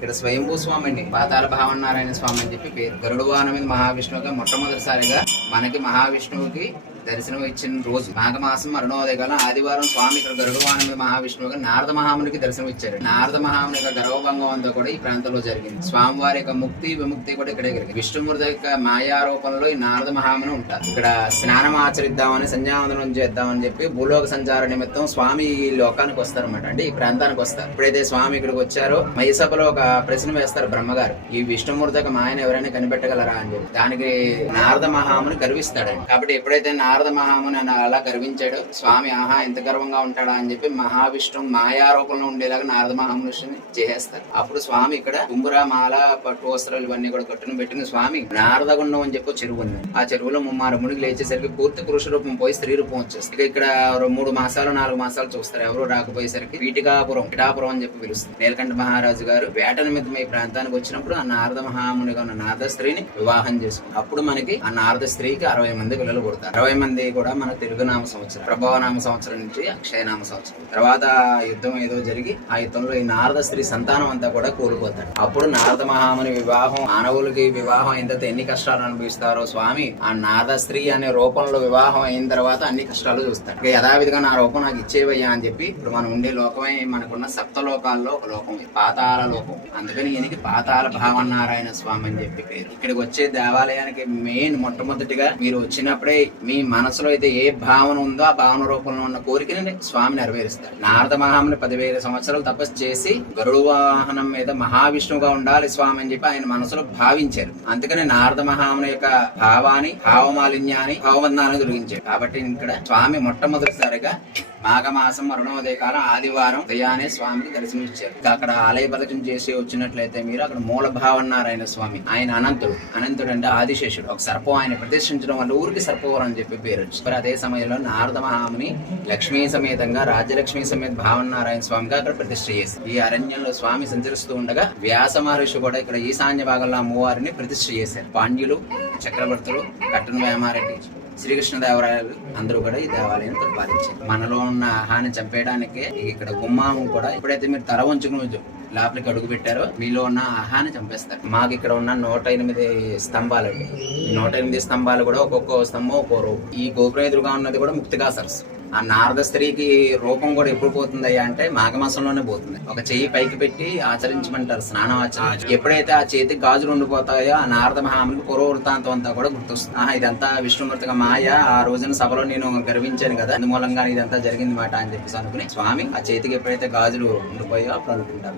ఇక్కడ స్వయంభూ స్వామి అండి, పాతాళ భావనారాయణ స్వామి అని చెప్పి పేరు. గరుడవాహనం మీద మహావిష్ణువుగా మొట్టమొదటిసారిగా మనకి మహావిష్ణువుకి దర్శనం ఇచ్చిన రోజు మాఘమాసం అరుణోదయకాలం ఆదివారం స్వామి ఇక్కడ గరుడవాహనం మీద మహావిష్ణువుగా నారద మహామునికి దర్శనం ఇచ్చారు. నారద మహాముని యొక్క గర్వభంగం అంతా కూడా ఈ ప్రాంతంలో జరిగింది. స్వామివారి యొక్క ముక్తి విముక్తి కూడా ఇక్కడే జరిగింది. విష్ణుమూర్తి యొక్క మాయారూపంలో ఈ నారద మహాముని ఉంటారు. ఇక్కడ స్నానం ఆచరిద్దామని సంధ్యావందనం చేద్దామని చెప్పి భూలోక సంచార నిమిత్తం స్వామి ఈ లోకానికి వస్తారన్నమాట. అంటే ఈ ప్రాంతానికి వస్తారు. ఎప్పుడైతే స్వామి ఇక్కడికి వచ్చారో మహిసభలో ఒక ప్రశ్న వేస్తారు బ్రహ్మగారు, ఈ విష్ణుమూర్తి యొక్క మాయను ఎవరైనా కనిపెట్టగలరా అని చెప్పి. దానికి నారద మహాముని గర్విస్తాడండి. కాబట్టి ఎప్పుడైతే నారద మహాముని అని అలా గర్వించాడు స్వామి, ఆహా ఎంత గర్వంగా ఉంటాడా అని చెప్పి మహావిష్ణు మాయారూపంలో ఉండేలాగా నారద మహాముని చేసేస్తారు. అప్పుడు స్వామి ఇక్కడ కుంభుర మాల పట్టు వస్త్రాలు ఇవన్నీ కూడా కట్టును పెట్టిన స్వామి నారదగుండం అని చెప్పి చెరువు ఉంది. ఆ చెరువులో ముమ్మారు మునిగి లేచేసరికి పూర్తి పురుష రూపం పోయి స్త్రీ రూపం వచ్చేస్తుంది. ఇక్కడ 3 మాసాలు 4 మాసాలు చూస్తారు. ఎవరు రాకపోయేసరికి పిఠాపురం అని చెప్పి పిలుస్తుంది. నీలకంఠ మహారాజు గారు వేట నిమిత్తం ఈ ప్రాంతానికి వచ్చినప్పుడు ఆ నారద మహామునిగా ఉన్న నారద స్త్రీని వివాహం చేసుకుంది. అప్పుడు మనకి ఆ నారద స్త్రీకి 60 మంది పిల్లలు పుడతారు. 60 మంది కూడా మన తెలుగు నామ సంవత్సరం, ప్రభావ నామ సంవత్సరం నుంచి అక్షయనామ సంవత్సరం. తర్వాత యుద్ధం ఏదో జరిగి ఆ యుద్ధంలో ఈ నారద స్త్రీ సంతానం అంతా కూడా కోల్పోతాడు. అప్పుడు నారద మహాముని వివాహం, మానవులకి వివాహం అయిన తర్వాత ఎన్ని కష్టాలు అనుభవిస్తారో స్వామి ఆ నారద స్త్రీ అనే రూపంలో వివాహం అయిన తర్వాత అన్ని కష్టాలు చూస్తాడు. యథావిధిగా నా రూపం నాకు ఇచ్చేవయ్యా అని చెప్పి ఇప్పుడు మనం ఉండే లోకమే మనకున్న సప్తలోకాల్లో ఒక లోకం, పాతాళ లోకం. అందుకని ఈయనకి పాతాళ భావనారాయణ స్వామి అని చెప్పి పేరు. ఇక్కడికి వచ్చే దేవాలయానికి మెయిన్ మొట్టమొదటిగా మీరు వచ్చినప్పుడే మీ మనసులో అయితే ఏ భావన ఉందో ఆ భావన రూపంలో ఉన్న కోరికని స్వామి నెరవేరుస్తారు. నారద మహాముని 10,000 సంవత్సరాలు తపస్సు చేసి గరుడు వాహనం మీద మహావిష్ణువుగా ఉండాలి స్వామి అని చెప్పి ఆయన మనసులో భావించారు. అందుకని నారద మహాముని యొక్క భావమాలిన్యాన్ని భావబంధాన్ని తొలగించారు. కాబట్టి ఇక్కడ స్వామి మొట్టమొదటిసారిగా మాఘమాసం అరుణోదయకాలం ఆదివారం ఉదయాన్నే స్వామికి దర్శనమిచ్చారు. అక్కడ ఆలయ ప్రదక్షిణ చేసి వచ్చినట్లయితే మీరు అక్కడ మూల భావనారాయణ స్వామి, ఆయన అనంతుడు అంటే ఆదిశేషుడు. ఒక సర్పం ఆయన ప్రతిష్ఠించడం వల్ల ఊరికి సర్పవరం అని చెప్పి పేరు వచ్చింది. మరి అదే సమయంలో నారద మహాముని లక్ష్మీ సమేతంగా రాజ్యలక్ష్మీ సమేత భావనారాయణ స్వామిగా అక్కడ ప్రతిష్ఠ చేశారు. ఈ అరణ్యంలో స్వామి సంచరిస్తూ ఉండగా వ్యాస మహర్షి కూడా ఇక్కడ ఈశాన్య భాగంలో అమ్మవారిని ప్రతిష్ఠ చేశారు. పాండ్యులు, చక్రవర్తులు, కట్టన వేమారెడ్డి, శ్రీకృష్ణదేవరాయలు అందరూ కూడా ఈ దేవాలయాన్ని పరిపాలించారు. మనలో ఉన్న హాని చంపేయడానికి ఇక్కడ గుమ్మాము కూడా ఎప్పుడైతే మీరు తల వంచుకుని లోపలికి అడుగు పెట్టారో మీలో ఉన్న ఆహాన్ని చంపేస్తారు. మాకు ఇక్కడ ఉన్న 108 స్తంభాలు అండి. ఈ 108 స్తంభాలు కూడా ఒక్కొక్క స్తంభం ఒక్కో రూపం. ఈ గోపురం ఎదురుగా ఉన్నది కూడా ముక్తిగా సరస్సు. ఆ నారద స్త్రీకి రూపం కూడా ఎప్పుడు పోతుందయ్యా అంటే మాఘమాసంలోనే పోతుంది. ఒక చెయ్యి పైకి పెట్టి ఆచరించమంటారు, స్నానం ఆచరించారు. ఎప్పుడైతే ఆ చేతికి గాజులు ఉండిపోతాయో ఆ నారద మహామునికి పూర్వవృత్తాంతం అంతా కూడా గుర్తొస్తుంది. ఇదంతా విష్ణుమూర్తిగా మాయ, ఆ రోజున సభలో నేను గర్వించాను కదా, అందుమూలంగా ఇదంతా జరిగింది మాట అని చెప్పేసి అనుకుని స్వామి ఆ చేతికి ఎప్పుడైతే గాజులు ఉండిపోయో అప్పుడు అనుకుంటారు.